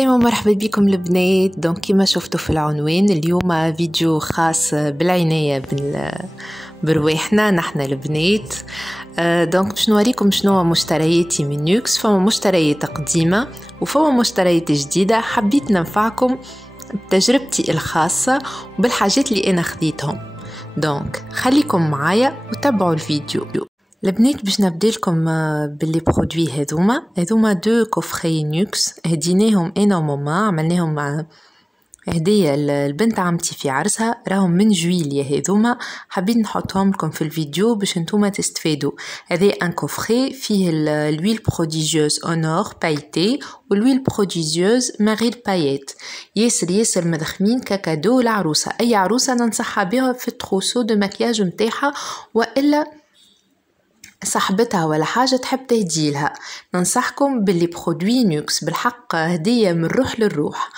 السلام ومرحبا بكم البنات. دونك كما شفتوا في العنوان اليوم فيديو خاص بالعناية برواحنا نحن البنات. دونك باش نوريكم شنو مشترياتي من نيوكس. فما مشتريات قديمة وفما مشتريات جديدة، حبيت ننفعكم بتجربتي الخاصة وبالحاجات اللي انا خديتهم. دونك خليكم معايا وتابعوا الفيديو. البنات باش نبدا لكم باللي برودوي هذوما دو كوفري نيوكس هديناهم انا وماما، عملناهم مع هديه البنت عمتي في عرسها، راهم من جويليا. هذوما حبيت نحطهم لكم في الفيديو باش نتوما تستفادوا. هذا ان كوفري فيه الويل بروديجيوز اونور بايتي والويل بروديجيوز ماريل بايت، ياسر مدخمين ككادو العروسه. اي عروسه ننصحها بها في التروسو دو مكياج نتاعها، والا صاحبتها ولا حاجة تحب تهديلها، ننصحكم باللي برودوي نيوكس بالحق هدية من روح للروح.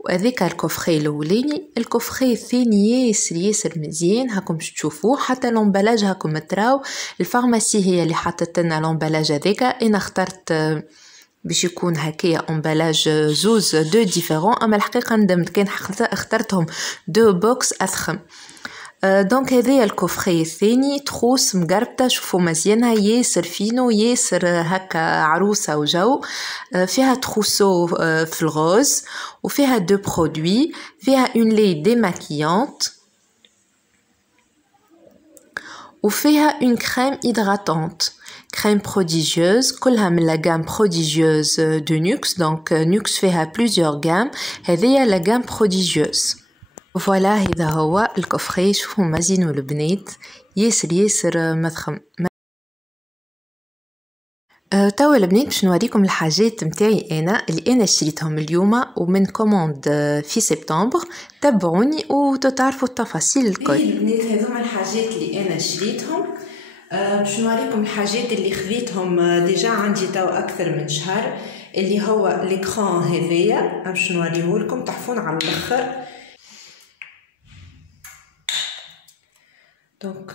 وهذاك الكوفري الاولاني. الكوفري الثاني ياسر مزيان، هاكم تشوفوه حتى لومبالاج هاكم تراو. الفارماسي هي اللي حطت لنا لومبالاج هذاك، انا اخترت باش يكون هكايا امبالاج زوز دو ديفيرون، اما الحقيقة ندمت كان اخترتهم دو بوكس اثخم. دونك هذايا الكوفري الثاني تخوص مقربته، شوفوا مزيانها ياسر فينو ياسر هكا عروسه وجو. فيها تروسو في الغوز وفيها دو برودوي، فيها اون لي ديماكيانت وفيها اون كريم هيدراتونت كريم بروديجيوز، كلها من لا غام بروديجيوز دو نيوكس. دونك نيوكس فيها بليزيور غام، هذيا لا غام بروديجيوز. فوالا هذا هو الكوفري، شوفوا مزينو البنات ياسر مضخم. توا البنات باش نوريكم الحاجات متاعي انا اللي انا شريتهم اليوم ومن كوموند في سبتمبر. تابعوني وتعرفوا التفاصيل الكل. البنات هذوما الحاجات اللي انا شريتهم. باش نوريكم الحاجات اللي خذيتهم ديجا عندي توا اكثر من شهر، اللي هو ليكران هذايا باش نوريه لكم تحفون على الاخر. دونك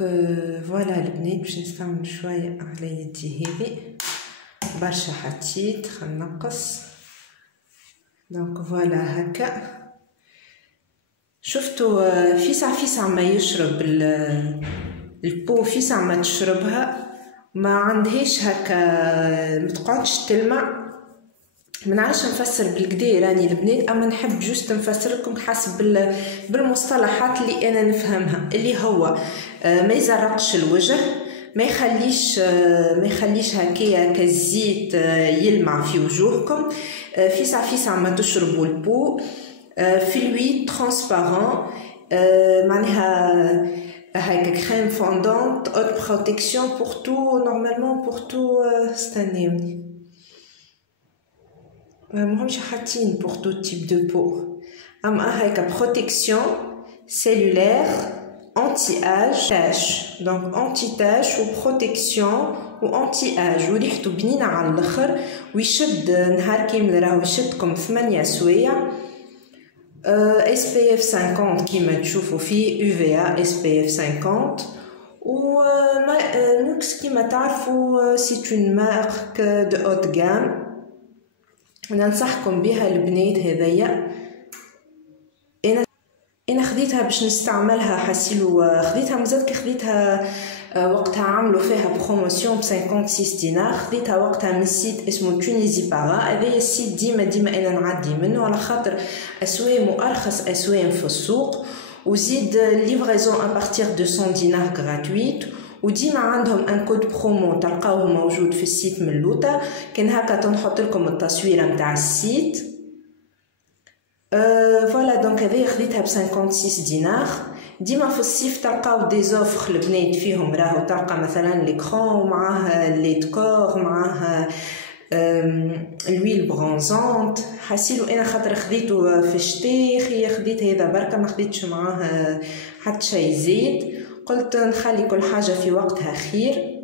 فوالا البنات باش نستعمل شويه على يدي هذه، برشا حطيت خنقص. دونك فوالا هكا شفتوا فيسع ما يشرب البو، فيسع ما تشربها، ما عندهاش هكا متقعدش تلمع. منعرفش نفسر بالكدا راني البنات، اما نحب جوست نفسر لكم حسب بالمصطلحات اللي انا نفهمها، اللي هو ما يزرقش الوجه، ما يخليش هكايا كالزيت يلمع في وجوهكم، فيسع ما تشربوا البو، في الوي ترانسبارون، معناها هكا كريم فوندونت اوت بروتيكسيون بور تو نورمالمون بور تو استنيوني مهمش حاطين بور تو تيب دو بو، اما هكا بروتيكسيون سيلولير انتي اج تاش. دونك انتي تاش وبروتيكسيون وانتي اج، وريحته بنينه على الاخر ويشد نهار كامل، راهو يشدكم 8 سوايع. اس بي اف 50 كيما تشوفوا فيه يو في ا اس بي اف 50. و نوكس كيما تعرفوا سي اون مارك دو اوت غام، ننصحكم بها البنات. هذيا انا خديتها باش نستعملها، حسيلو خديتها مازال خديتها وقتها عملوا فيها بروموسيون ب 56 دينار. خديتها وقتها من سيت اسمه تونيزي بارا. هذا السيت ديما انا نعدي منه على خاطر اسواق وارخص اسواق في السوق، وزيد ليفريزون ا بارتير دو 100 دينار غراتويت، وديما عندهم ان كود برومو تلقاوه موجود في السيت من اللوطه. كان هكا تنحط لكم التصويره نتاع السيت. فوالا دونك هذه خديتها ب 56 دينار. ديما في الصيف تلقاو دي زوفر البنات فيهم، راهو تلقى مثلا ليكران ومعاه لي ديكور معاه الويل برونزونت. حسيلو انا خاطر خديته في الشتاء خديت هذا بركه، ما خديتش معاه حتى شيء زيد، قلت نخلي كل حاجه في وقتها خير.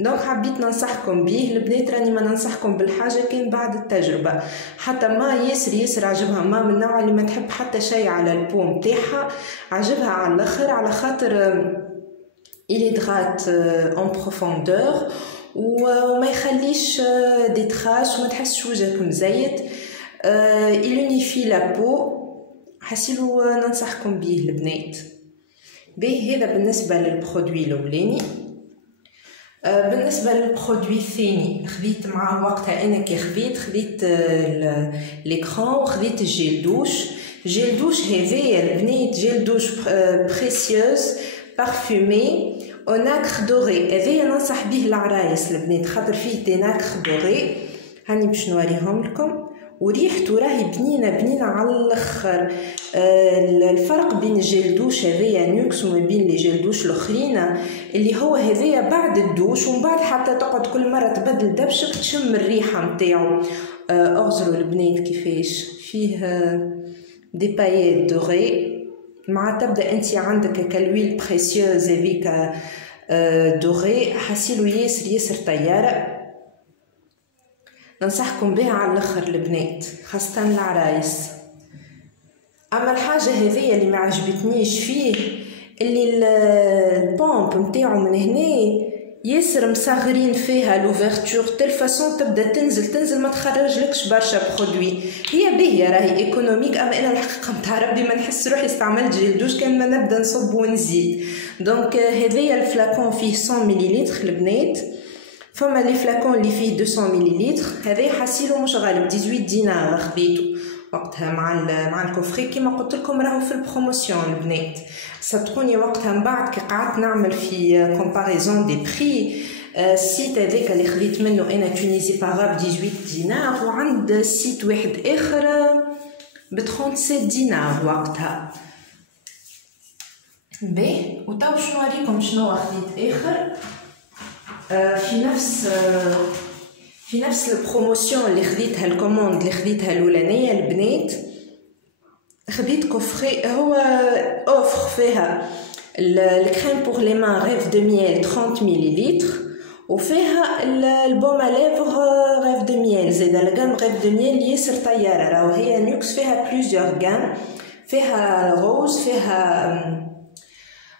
دونك حبيت ننصحكم به البنات، راني ما ننصحكم بالحاجه كان بعد التجربه. حتى ما ياسر عجبها، ما من النوع اللي ما تحب حتى شيء على البو نتاعها، عجبها على الاخر على خاطر يدغات اون بروفوندور وما يخليش دي تراش وما تحسش وجهك مزيت. يونيفي لابو، حسيلو ننصحكم بيه البنات. به هذا بالنسبه للبرودوي الاولاني. بالنسبه للبرودوي الثاني خذيت معاه وقتها انا كي خذيت ليكران وخذيت الجيل دوش. جيل دوش هذايا البنات جيل دوش بريسيوز بارفومي او ناكر دوري. هذايا ننصح به العرايس البنات خاطر فيه دي ناكر دوري. هاني باش نوريهم لكم وريحته راهي بنينه على الاخر. الفرق بين الجيل دوش هذايا نوكس وما بين لي جيل دوش الاخرين اللي هو هذايا بعد الدوش ومن بعد حتى تقعد كل مره تبدل دبشك تشم الريحه نتاعو. اغزروا البنات كيفاش فيه دي بايات دوري. مع تبدا انت عندك كالويل بريسيوز هذيك دوري حسيلو ياسر طياره. ننصحكم بها على الاخر البنات خاصه العرايس. اما الحاجه هذيا اللي ما عجبتنيش فيه اللي البومب نتاعو من هنا ياسر مصغرين فيها لوفرتور تل فاصون تبدا تنزل ما تخرجلكش برشا برودوي. هي باهيه راهي ايكونوميك، اما انا الحقيقه نتاع ربي ما نحس روحي استعملت جيل دوش كان ما نبدا نصب ونزيد. دونك هذايا الفلاكون فيه 100 مليلتر البنات. فما لي فلاكون اللي فيه 200 مليلتر هذا حاسيلو مش غالب 18 دينار خذيته وقتها مع الكوفري كيما قلت لكم راهو في البروموسيون البنات. صدقوني وقتها من بعد كي قعدت نعمل في كومباريزون دي بري السيت هذاك اللي خذيت منه انا تونيزي باغاب 18 دينار وعند سيت واحد اخر ب 37 دينار وقتها. باهي وتو باش نوريكم شنو خذيت اخر في نفس البروموسيون اللي خذيتها الكوموند اللي خذيتها الاولانيه البنات. خذيت كوفري هو اوفر فيها الكريم بور لي مان ريف دو ميل 30 مليلتر وفيها البوم ليفر ريف دو ميل زيد الجام ريف دو ميل ياسر طياره. راهو هي نوكس فيها بليزيور جام، فيها روز فيها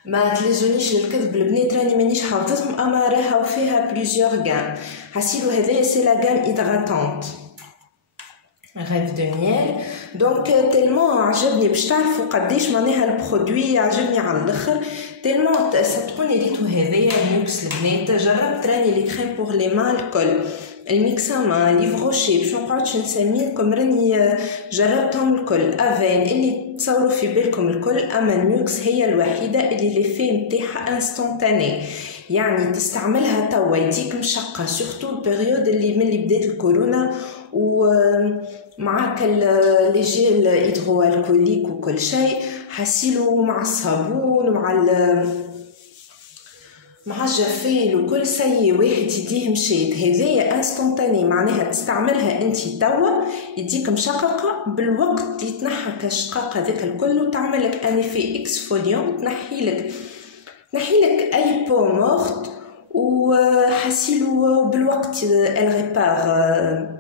ما تلزونيش الكذب البنات راني مانيش حافظهم اما راها فيها بليزيور غام. حسيلو هذايا سي لا غام ايدغاتونت ريف دو ميل. دونك تيلمون عجبني باش تعرفوا قديش معناها البرودوي عجبني على الاخر تيلمون صدقوني ريتو هذايا نوكس البنات. جربت راني لي كريم بور لي مان الكل الميكساما ليفروشي باش منقعدش نسميلكم راني جربتهم الكل افين اللي تصوروا في بالكم الكل. اما نيوكس هي الوحيده اللي لي في نتاعها انستونتاني يعني تستعملها توا يديك مشقه سورتو البريود اللي ملي بدات الكورونا ومعاك لي جيل هيدرو الكوليك وكل شيء حسيلو مع الصابون مع الجفيل وكل سي واحد يديه مشيت. هذايا انستونتاني معناها تستعملها انت توا يديك مشققه بالوقت يتنحى كشقاق هذاك الكل وتعمل لك اني في اكسفوليون تنحي لك اي بو مورت وحسيلو بالوقت الريبار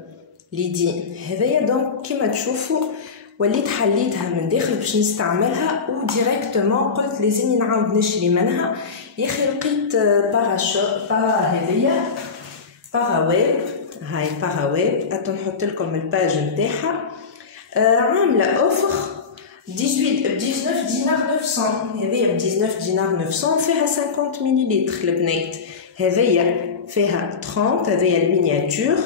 ليدين هذايا. دونك كيما تشوفوا وليت حليتها من داخل باش نستعملها وديريكتومون قلت لازمني نعاود نشري منها. يا اخي لقيت هذيا باغاويب هاي باغاويب اتو نحط لكم الباج نتاعها عامله اوفر 19 دينار 900. هذيا ب 19 دينار 900 فيها 50 مليلتر البنات. هذيا فيها 30 هذيا المينياتور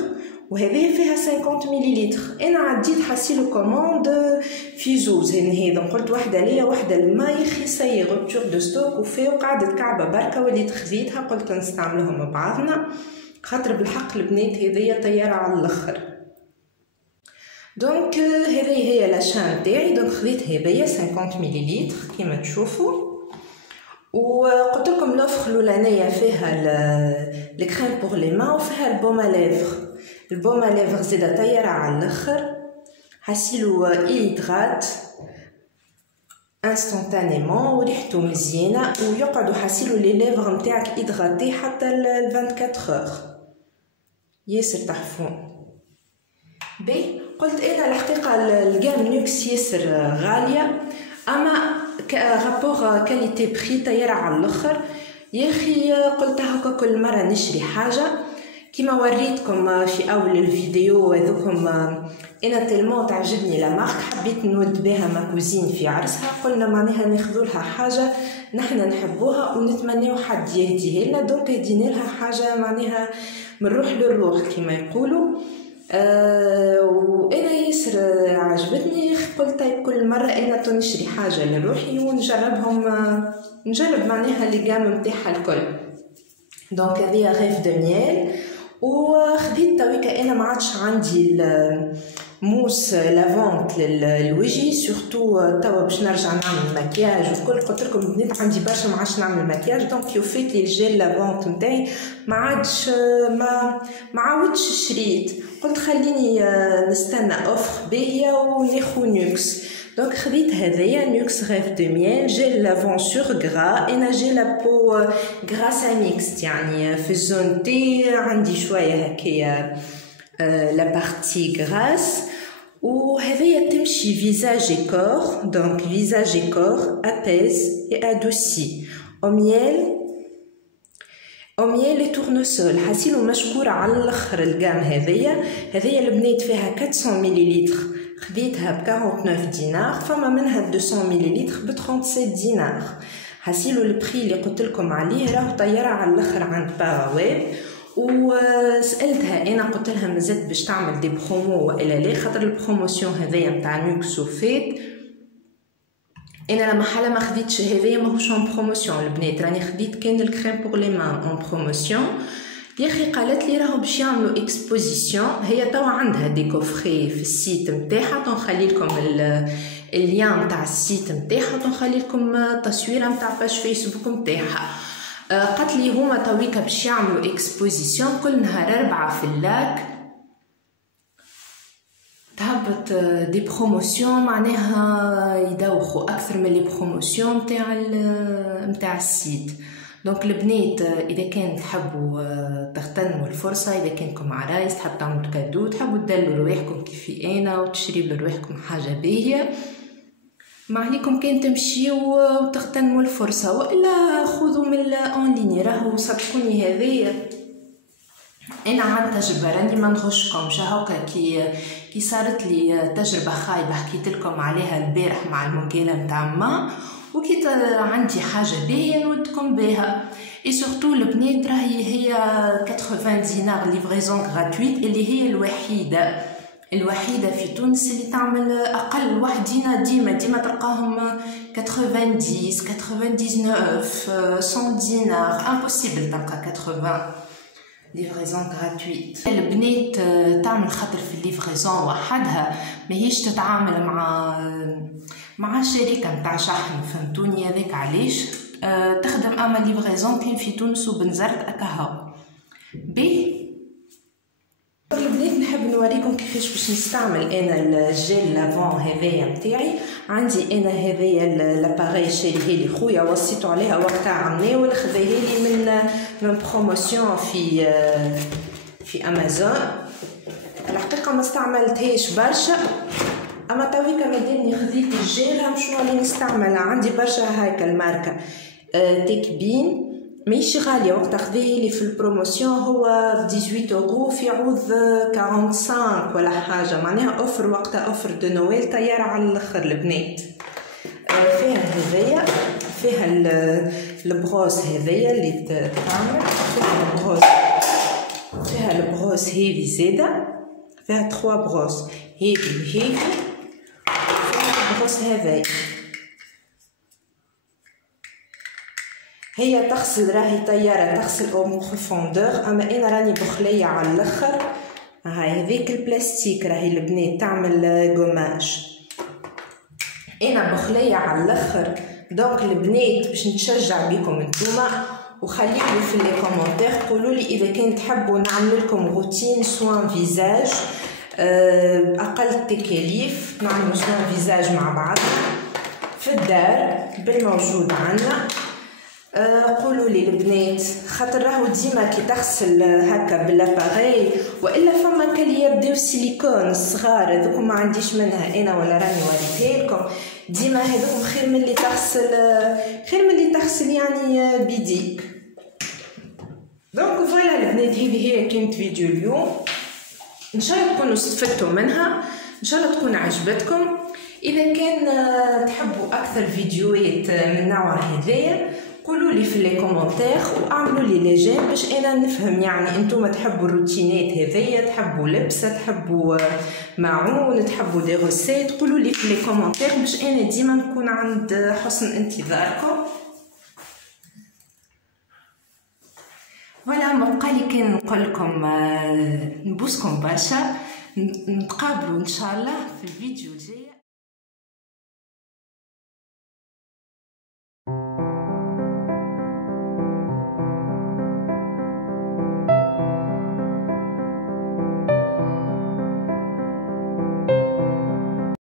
وهذه فيها 50 مليلتر. انا عديت حاسيلو كوموند في زوز هذا قلت واحده ليا واحده لما يخي سي روبتور دو ستوك وفيه وقعدت كعبه بركه وليت خذيتها قلت نستعملهم مع بعضنا خاطر بالحق البنات هذيا طياره على الاخر. دونك هذه هي لاشان تاعي. دونك خذيت هذيا 50 مليلتر كيما تشوفوا وقلت لكم لوفر الاولانيه فيها الكريم بور لي مان وفيها البوم ليفر. البوم ليفر زيدا طياره على الاخر حاسيلو ايدغات انستونتانيمون وريحته مزيانه ويقعدوا حاسيلو لي ليفر نتاعك ايدغاتي حتى ل 24 اور ياسر تحفون. بي قلت انا الحقيقه الجام نوكس ياسر غاليه اما رابور كاليتي بري طياره على الاخر. يا اخي قلت هكا كل مره نشري حاجه كيما وريتكم في اول الفيديو هذوكم، انا تلمون تعجبني لا مارك حبيت نود بها ما كوزين في عرسها، قلنا معناها ناخذوا لها حاجه نحنا نحبوها ونتمناو حد يهديها لنا، دونك هدينا لها حاجه معناها من روح للروح كيما يقولوا. وانا ياسر عجبتني، قلت طيب كل مره انا نشري حاجه لروحي ونجربهم، نجرب معناها لي جام نتاعها الكل. دونك هذه غيف دو ميل، وخديت تويكا انا ما عادش عندي موس لافونت للوجهي سورتو توا باش نرجع نعمل مكياج وكل. قلت لكم البنات عندي برشا ما عادش نعمل مكياج، دونك يوفيت لي الجيل لافونت نتاعي ما عادش ما عاودش شريت، قلت خليني نستنى اوفر باهيه وناخذ نيوكس. دونك خديت هذايا نيوكس غيف دو ميل جيل لافون سور غرا. انا جي لابو غراسا ميكست، يعني في الزون تي عندي شويه هكايا لا بارتي غراس، وهذايا تمشي فيزاج et corps. donc visage et corps apaise et adoucit au miel et tournesol. حسيلو مشكورة على الاخر الجام هذايا البنات فيها 400 مليلتر، خديتها ب 49 دينار، فما منها 200 مليلتر ب 37 دينار. حسيلو البري اللي قلت لكم عليه راهو طيرة على الاخر عند باراويب. وسالتها انا قلت لها مازالت باش تعمل دي برومو والا لا، خاطر البروموسيون هذايا نتاع نيوكس وفات انا لما حاله ما خديتش هذايا ماهوش اون بروموسيون البنات، راني خديت كان الكريم بور لي مان اون بروموسيون. يا اخي قالت لي راهو باش يعملوا اكسبوزيسيون، هي توا عندها دي كوفري في السيت نتاعها، نخلي لكم اللين نتاع السيت نتاعها، ونخلي لكم تصويره نتاع باج فيسبوك نتاعها. قالت لي هما تويكا باش يعملوا اكسبوزيسيون كل نهار 4 في اللاك، تهبط دي بروموسيون معناها يدوخوا اكثر من لي بروموسيون نتاع السيت. دونك البنات اذا كان تحبوا تغتنموا الفرصه، اذا كانكم عرايس تحبوا تعملوا كادو، تحبوا تدلوا رواحكم كيفي انا وتشريوا لرواحكم حاجه باهيه، ما عليكم كان تمشيو وتغتنموا الفرصه، والا خذوا من الاون ليني. راهو صدقوني هذايا انا عن تجربه راني ما نغشكمش، هاكا كي صارت لي تجربه خايبه حكيت لكم عليها البارح مع الموكله نتاع ما، وكي عندي حاجه باهيه نودكم بها. اي سورتو البنات راهي هي 80 دينار ليفريزون غراتويت، اللي هي الوحيده في تونس اللي تعمل اقل وحدينا، ديما تلقاهم 90 99 100 دينار، امبوسيبل تلقى 80 ليفريزون غراتويت. البنات تعمل خاطر في الليفريزون وحدها، ماهيش تتعامل مع شركه نتاع شحن، فهمتوني؟ هذاك علاش تخدم اما ليفريزون كاين في تونس وبنزرت اكاهو بيه. البنات نحب نوريكم كيفاش باش نستعمل انا الجيل لافون هذايا نتاعي. عندي انا هذايا لاباري شاريه لي خويا، وصيتو عليها وقتها عمناول، خذاها لي من بروموسيون في امازون. الحقيقه ما استعملتهاش برشا، اما تويكا مادامني خذيت الجيل شنو اللي نستعملها. عندي برشا هاكا الماركه تكبين، ماشي غاليه، وقت خذيه لي في البروموسيون هو 18 اورو في عوض 45 ولا حاجه، معناها اوفر، وقتها اوفر دو نويل طياره على الاخر البنات. فيها هذايا، فيها البروس هذايا اللي تتعمل، فيها البروس هيفي زاده، فيها 3 بروس هيفي، فيها البروس هذايا. هي تغسل، راهي طياره تغسل او بروفوندور، اما انا راني بخليه على الاخر. هاي هذيك البلاستيك راهي البنات تعمل غوماج، انا بخليه على الاخر. دونك البنات باش نتشجع بكم نتوما، وخليولي في لي كومونتير قولوا لي اذا كان تحبوا نعمل لكم روتين سوان فيزاج اقل تكاليف، نعملوا سوان فيزاج مع بعضنا في الدار بالموجود عندنا. قولوا لي البنات، خاطر راهو ديما كي تغسل هكا بالاباري، والا فما كلي يبداو سيليكون الصغار هذوك ما عنديش منها انا ولا راني وريتها لكم، ديما هذوك خير من اللي تغسل يعني بيديك. دونك فوالا البنات، هي كانت فيديو اليوم، ان شاء الله تكونوا استفدتوا منها، ان شاء الله تكون عجبتكم. اذا كان تحبوا اكثر فيديوهات من نوع هذايا قولوا لي في لي كومونتير واعملوا لي لي جيم باش انا نفهم. يعني انتم تحبوا الروتينات هذيا، تحبوا لبسه، تحبوا معون، تحبوا دي روسيت، قولوا لي في لي كومونتير باش انا ديما نكون عند حسن انتظاركم. فوالا مبقى لي كان نقول لكم نبوسكم برشا، نتقابلوا ان شاء الله في الفيديو الجاي.